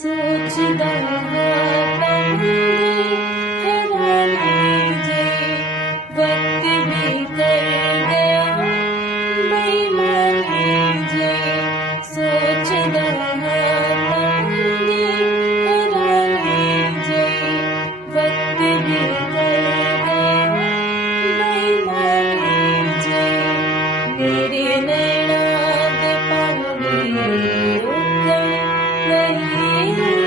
सोचदा कभी हैरानी जे वक्त बीतर गया बेईमानी जे सोचदा कभी हैरानी जे वक्त बीतर गया बेईमानी जे मेरे नैना दे पानी रुकण नहीं